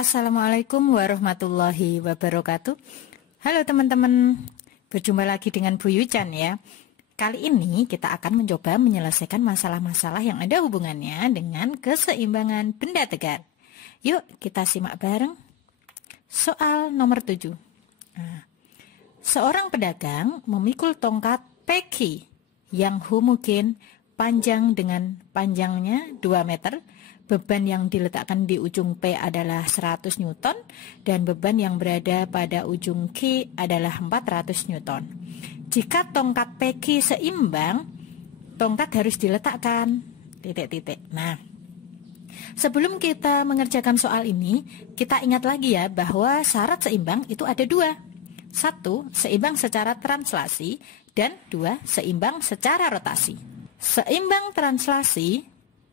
Assalamualaikum warahmatullahi wabarakatuh. Halo teman-teman, berjumpa lagi dengan Bu Yuchan ya. Kali ini kita akan mencoba menyelesaikan masalah-masalah yang ada hubungannya dengan keseimbangan benda tegar. Yuk kita simak bareng. Soal nomor 7. Seorang pedagang memikul tongkat peki yang homogen panjang dengan panjangnya 2 meter. Beban yang diletakkan di ujung P adalah 100 Newton dan beban yang berada pada ujung Q adalah 400 Newton. Jika tongkat PQ seimbang, tongkat harus diletakkan titik-titik. Nah, sebelum kita mengerjakan soal ini, kita ingat lagi ya bahwa syarat seimbang itu ada 2. 1. Seimbang secara translasi dan 2. Seimbang secara rotasi. Seimbang translasi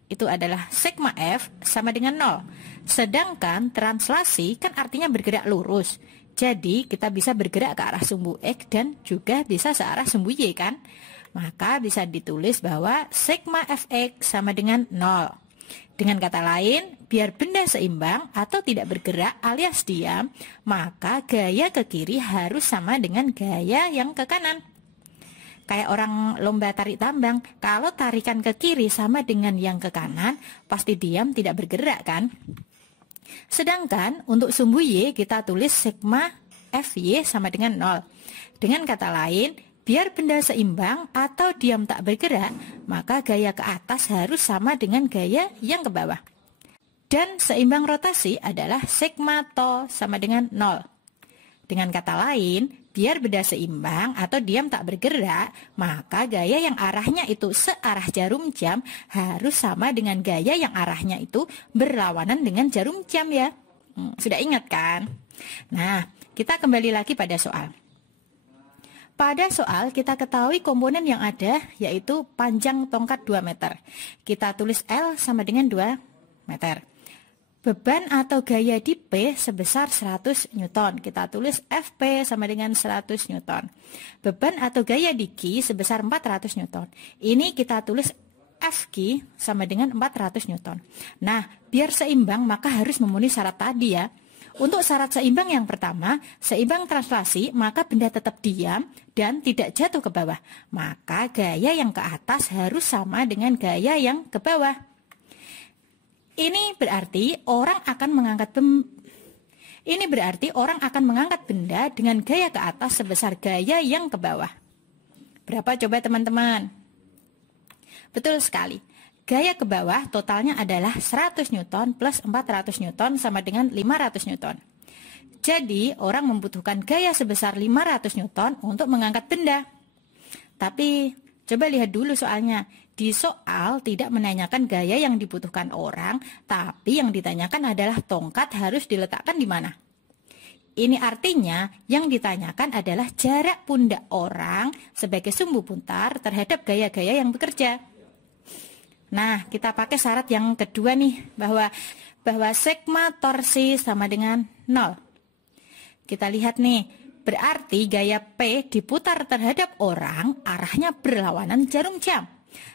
itu adalah sigma F sama dengan 0. Sedangkan translasi kan artinya bergerak lurus. Jadi kita bisa bergerak ke arah sumbu X dan juga bisa searah sumbu Y kan. Maka bisa ditulis bahwa sigma Fx sama dengan 0. Dengan kata lain, biar benda seimbang atau tidak bergerak alias diam, maka gaya ke kiri harus sama dengan gaya yang ke kanan. Kayak orang lomba tarik tambang, kalau tarikan ke kiri sama dengan yang ke kanan, pasti diam tidak bergerak kan? Sedangkan untuk sumbu Y kita tulis sigma Fy sama dengan 0. Dengan kata lain, biar benda seimbang atau diam tak bergerak, maka gaya ke atas harus sama dengan gaya yang ke bawah. Dan seimbang rotasi adalah sigma to sama dengan 0. Dengan kata lain, biar benda seimbang atau diam tak bergerak, maka gaya yang arahnya itu searah jarum jam harus sama dengan gaya yang arahnya itu berlawanan dengan jarum jam ya. Sudah ingat kan? Nah, kita kembali lagi pada soal. Pada soal kita ketahui komponen yang ada yaitu panjang tongkat 2 meter. Kita tulis L sama dengan 2 meter. Beban atau gaya di P sebesar 100 Newton. Kita tulis Fp sama dengan 100 Newton. Beban atau gaya di Q sebesar 400 Newton. Ini kita tulis Fq sama dengan 400 Newton. Nah, biar seimbang maka harus memenuhi syarat tadi ya. Untuk syarat seimbang yang pertama, seimbang translasi, maka benda tetap diam dan tidak jatuh ke bawah. Maka gaya yang ke atas harus sama dengan gaya yang ke bawah. Ini berarti orang akan mengangkat benda dengan gaya ke atas sebesar gaya yang ke bawah. Berapa coba teman-teman? Betul sekali. Gaya ke bawah totalnya adalah 100 Newton plus 400 Newton sama dengan 500 Newton. Jadi orang membutuhkan gaya sebesar 500 Newton untuk mengangkat benda. Tapi coba lihat dulu soalnya. Di soal tidak menanyakan gaya yang dibutuhkan orang, tapi yang ditanyakan adalah tongkat harus diletakkan di mana. Ini artinya yang ditanyakan adalah jarak pundak orang sebagai sumbu putar terhadap gaya-gaya yang bekerja. Nah, kita pakai syarat yang kedua nih, bahwa sigma torsi sama dengan 0. Kita lihat nih, berarti gaya P diputar terhadap orang arahnya berlawanan jarum jam.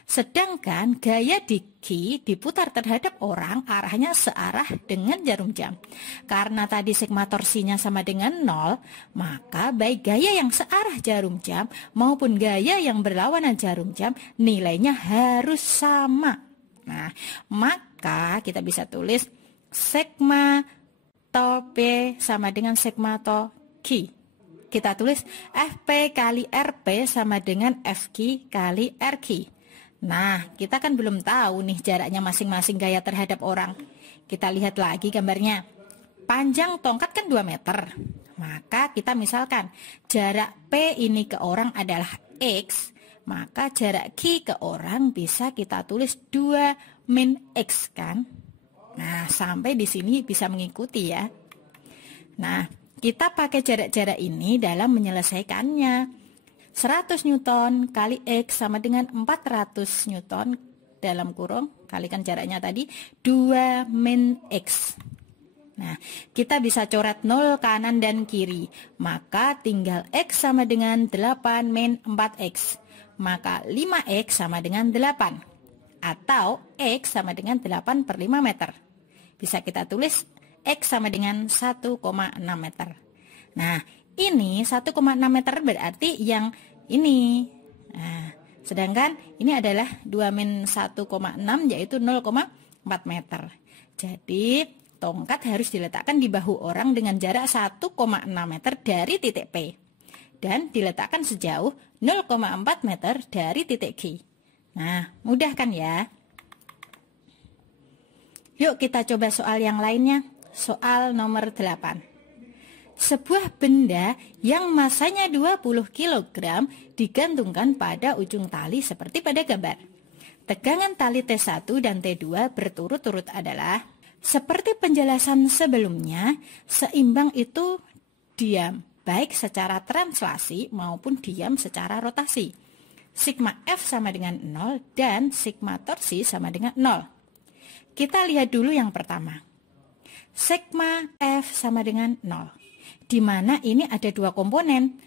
Sedangkan gaya di Q diputar terhadap orang arahnya searah dengan jarum jam. Karena tadi sigma torsinya sama dengan 0, maka baik gaya yang searah jarum jam maupun gaya yang berlawanan jarum jam nilainya harus sama. Nah, maka kita bisa tulis sigma to P sama dengan sigma to Q. Kita tulis Fp kali Rp sama dengan Fq kali Rq. Nah, kita kan belum tahu nih jaraknya masing-masing gaya terhadap orang. Kita lihat lagi gambarnya. Panjang tongkat kan 2 meter. Maka kita misalkan jarak P ini ke orang adalah X. Maka jarak Q ke orang bisa kita tulis 2 min X kan. Nah, sampai di sini bisa mengikuti ya. Nah, kita pakai jarak-jarak ini dalam menyelesaikannya. 100 Newton kali X sama dengan 400 Newton dalam kurung, kalikan jaraknya tadi 2 min X. Nah, kita bisa coret 0 kanan dan kiri. Maka tinggal X sama dengan 8 min 4X. Maka 5X sama dengan 8. Atau X sama dengan 8 per 5 meter. Bisa kita tulis X sama dengan 1,6 meter. Nah, ini 1,6 meter berarti yang ini. Nah, sedangkan ini adalah 2-1,6 yaitu 0,4 meter. Jadi, tongkat harus diletakkan di bahu orang dengan jarak 1,6 meter dari titik P. Dan diletakkan sejauh 0,4 meter dari titik G. Nah, mudah kan ya? Yuk kita coba soal yang lainnya. Soal nomor 8. Sebuah benda yang masanya 20 kg digantungkan pada ujung tali seperti pada gambar. Tegangan tali T1 dan T2 berturut-turut adalah, seperti penjelasan sebelumnya, seimbang itu diam, baik secara translasi maupun diam secara rotasi. Sigma F sama dengan 0 dan sigma torsi sama dengan 0. Kita lihat dulu yang pertama. Sigma F sama dengan 0. Di mana ini ada dua komponen,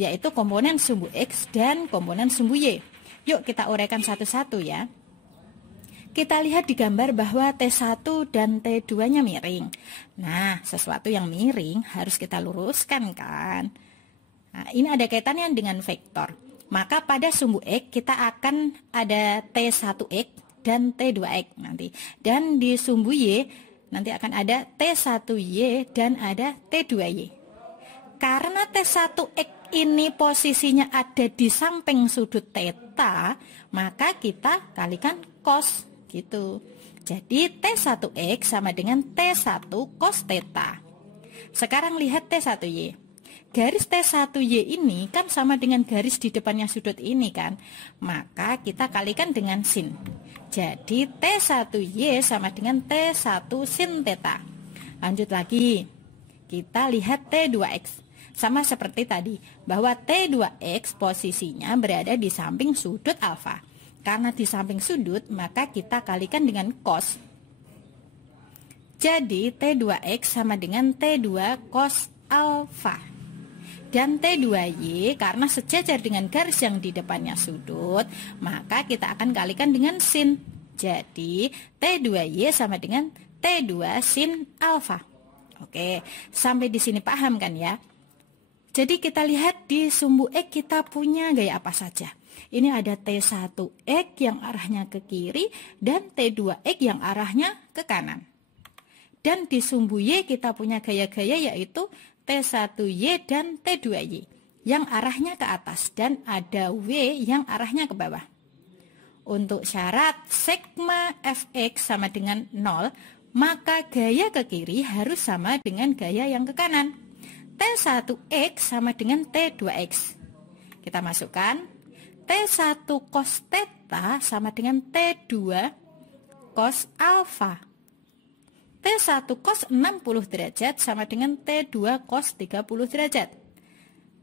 yaitu komponen sumbu X dan komponen sumbu Y. Yuk kita uraikan satu-satu ya. Kita lihat di gambar bahwa T1 dan T2-nya miring. Nah, sesuatu yang miring harus kita luruskan kan. Nah, ini ada kaitannya dengan vektor. Maka pada sumbu X kita akan ada T1X dan T2X nanti. Dan di sumbu Y nanti akan ada T1Y dan ada T2Y. Karena T1X ini posisinya ada di samping sudut theta, maka kita kalikan cos gitu. Jadi T1X sama dengan T1 cos theta. Sekarang lihat T1Y. Garis T1Y ini kan sama dengan garis di depannya sudut ini kan. Maka kita kalikan dengan sin. Jadi T1Y sama dengan T1 sin theta. Lanjut lagi. Kita lihat T2X. Sama seperti tadi, bahwa T2X posisinya berada di samping sudut alfa. Karena di samping sudut, maka kita kalikan dengan cos. Jadi T2X sama dengan T2 cos alfa. Dan T2Y karena sejajar dengan garis yang di depannya sudut, maka kita akan kalikan dengan sin. Jadi T2Y sama dengan T2 sin alfa. Oke, sampai di sini paham kan ya? Jadi kita lihat di sumbu X kita punya gaya apa saja. Ini ada T1X yang arahnya ke kiri dan T2X yang arahnya ke kanan. Dan di sumbu Y kita punya gaya-gaya yaitu T1Y dan T2Y yang arahnya ke atas dan ada W yang arahnya ke bawah. Untuk syarat sigma Fx sama dengan 0, maka gaya ke kiri harus sama dengan gaya yang ke kanan. T1X sama dengan T2X. Kita masukkan T1 cos theta sama dengan T2 cos alfa. T1 cos 60 derajat sama dengan T2 cos 30 derajat.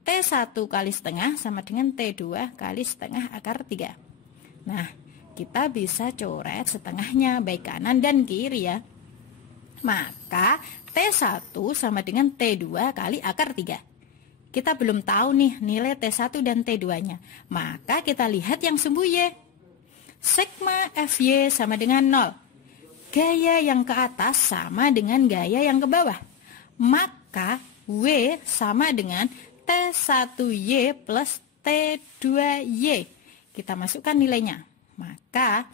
T1 kali setengah sama dengan T2 kali setengah akar 3. Nah, kita bisa coret setengahnya baik kanan dan kiri ya. Maka T1 sama dengan T2 kali akar 3. Kita belum tahu nih nilai T1 dan T2-nya. Maka kita lihat yang sumbu Y. Sigma Fy sama dengan 0. Gaya yang ke atas sama dengan gaya yang ke bawah. Maka W sama dengan T1Y plus T2Y. Kita masukkan nilainya. Maka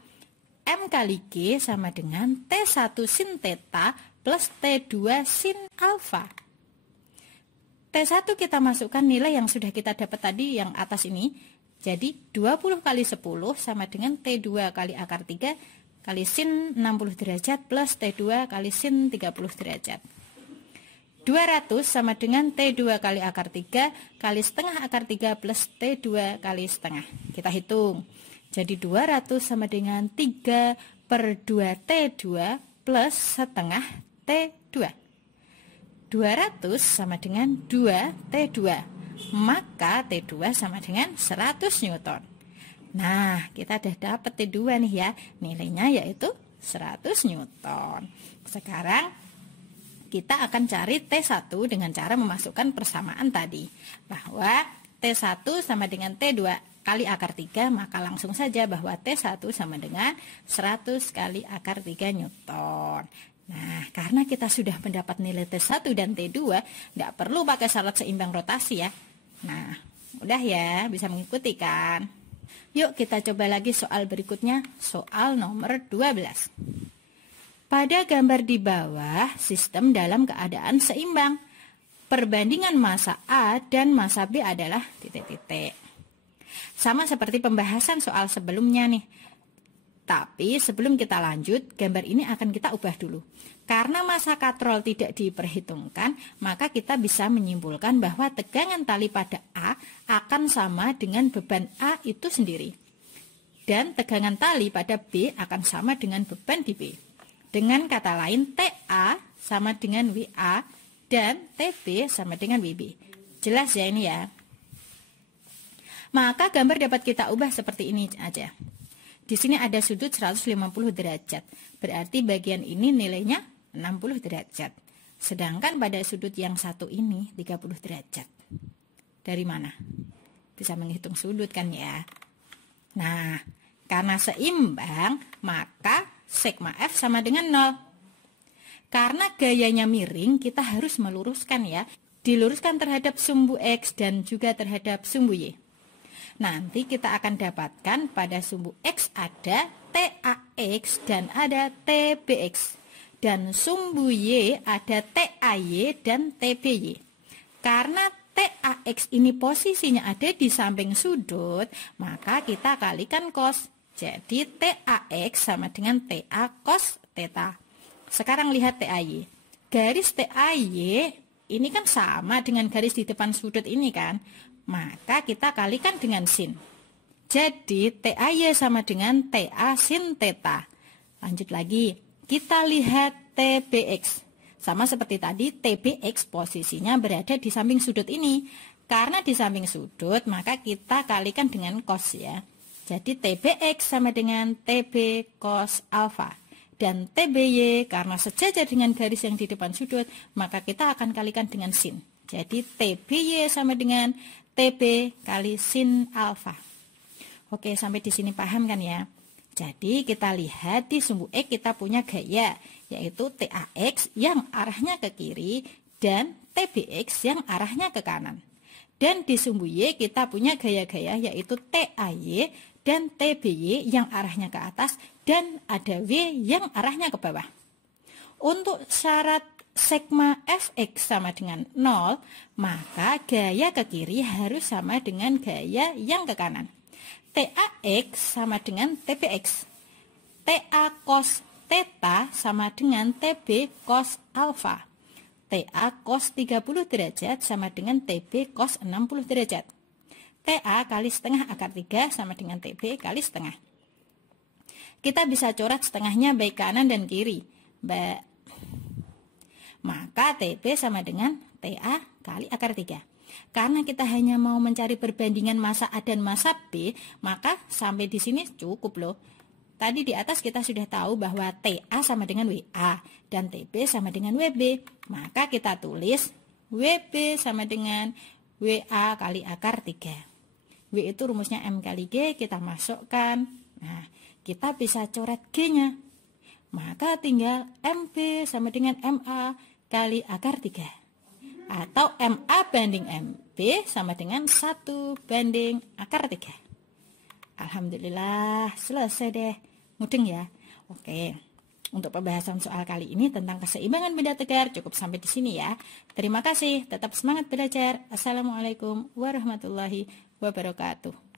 M kali G sama dengan T1 sin theta plus T2 sin alfa. T1 kita masukkan nilai yang sudah kita dapat tadi yang atas ini. Jadi 20 kali 10 sama dengan T2 kali akar 3 kali sin 60 derajat plus T2 kali sin 30 derajat. 200 sama dengan T2 kali akar 3 kali setengah akar 3 plus T2 kali setengah. Kita hitung. Jadi 200 sama dengan 3 per 2 T2 plus setengah T2. 200 sama dengan 2 T2. Maka T2 sama dengan 100 Newton. Nah, kita udah dapat T2 nih ya. Nilainya yaitu 100 Newton. Sekarang kita akan cari T1 dengan cara memasukkan persamaan tadi. Bahwa T1 sama dengan T2 kali akar 3, maka langsung saja bahwa T1 sama dengan 100 kali akar 3 Newton. Nah, karena kita sudah mendapat nilai T1 dan T2, nggak perlu pakai syarat seimbang rotasi ya. Nah, udah ya, bisa mengikuti kan? Yuk kita coba lagi soal berikutnya, soal nomor 12. Pada gambar di bawah, sistem dalam keadaan seimbang. Perbandingan massa A dan massa B adalah titik-titik. Sama seperti pembahasan soal sebelumnya nih. Tapi sebelum kita lanjut, gambar ini akan kita ubah dulu. Karena massa katrol tidak diperhitungkan, maka kita bisa menyimpulkan bahwa tegangan tali pada A akan sama dengan beban A itu sendiri. Dan tegangan tali pada B akan sama dengan beban di B. Dengan kata lain, TA sama dengan WA dan TB sama dengan WB. Jelas ya ini ya? Maka gambar dapat kita ubah seperti ini aja. Di sini ada sudut 150 derajat. Berarti bagian ini nilainya 60 derajat. Sedangkan pada sudut yang satu ini 30 derajat. Dari mana? Bisa menghitung sudut kan ya? Nah, karena seimbang, maka sigma F sama dengan 0. Karena gayanya miring, kita harus meluruskan ya. Diluruskan terhadap sumbu X dan juga terhadap sumbu Y. Nanti kita akan dapatkan pada sumbu X ada TAX dan ada TBX. Dan sumbu Y ada TAY dan TBY. Karena TAX ini posisinya ada di samping sudut, maka kita kalikan cos. Jadi TAX sama dengan TA cos theta. Sekarang lihat TAY. Garis TAY ini kan sama dengan garis di depan sudut ini kan. Maka kita kalikan dengan sin. Jadi TAY sama dengan TA sin theta. Lanjut lagi. Kita lihat TBX. Sama seperti tadi, TBX posisinya berada di samping sudut ini. Karena di samping sudut, maka kita kalikan dengan cos ya. Jadi TBX sama dengan TB cos alfa. Dan TBY karena sejajar dengan garis yang di depan sudut, maka kita akan kalikan dengan sin. Jadi TBY sama dengan TB kali sin alfa. Oke, sampai di sini paham kan ya? Jadi kita lihat di sumbu X kita punya gaya, yaitu TAX yang arahnya ke kiri dan TBX yang arahnya ke kanan. Dan di sumbu Y kita punya gaya-gaya yaitu TAY dan TBY yang arahnya ke atas dan ada W yang arahnya ke bawah. Untuk syarat sigma Fx sama dengan 0, maka gaya ke kiri harus sama dengan gaya yang ke kanan. TAX sama dengan TBX. TA cos theta sama dengan TB cos alfa. TA cos 30 derajat sama dengan TB cos 60 derajat. TA kali setengah akar 3 sama dengan TB kali setengah. Kita bisa coret setengahnya baik kanan dan kiri. Maka TB sama dengan TA kali akar 3. Karena kita hanya mau mencari perbandingan massa A dan massa B, maka sampai di sini cukup loh. Tadi di atas kita sudah tahu bahwa TA sama dengan WA dan TB sama dengan WB. Maka kita tulis WB sama dengan WA kali akar 3. W itu rumusnya M kali G, kita masukkan. Nah, kita bisa coret G-nya. Maka tinggal MB sama dengan MA kali akar 3. Atau MA banding MB sama dengan 1 banding akar 3. Alhamdulillah, selesai deh. Mudeng ya. Oke. Untuk pembahasan soal kali ini tentang keseimbangan benda tegar cukup sampai di sini ya. Terima kasih, tetap semangat belajar. Assalamualaikum warahmatullahi wabarakatuh.